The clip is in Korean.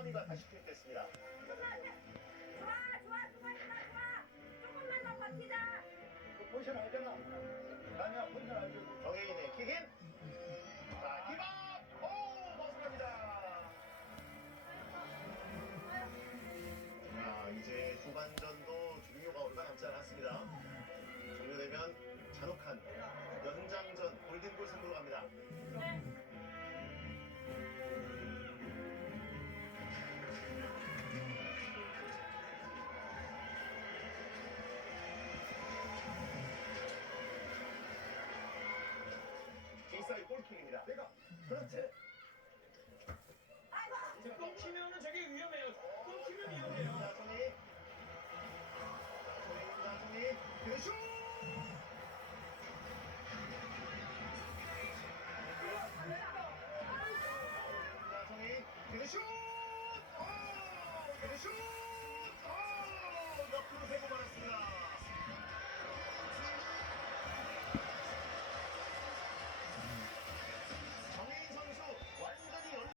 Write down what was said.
이마미가 다시 투입됐습니다. 좋아. 조금만 더 버티자. 그 포지션 알잖아. 아니야, 포지션 알죠. 정혜인의 킥인. 자, 기밥! 오, 벗어납니다. 자, 이제 후반전도 종료가 얼마 남지 않았습니다. 종료되면 잔혹한 연장전 골든골 승부로 갑니다. 이사이 골킥입니다. 내가 그렇지.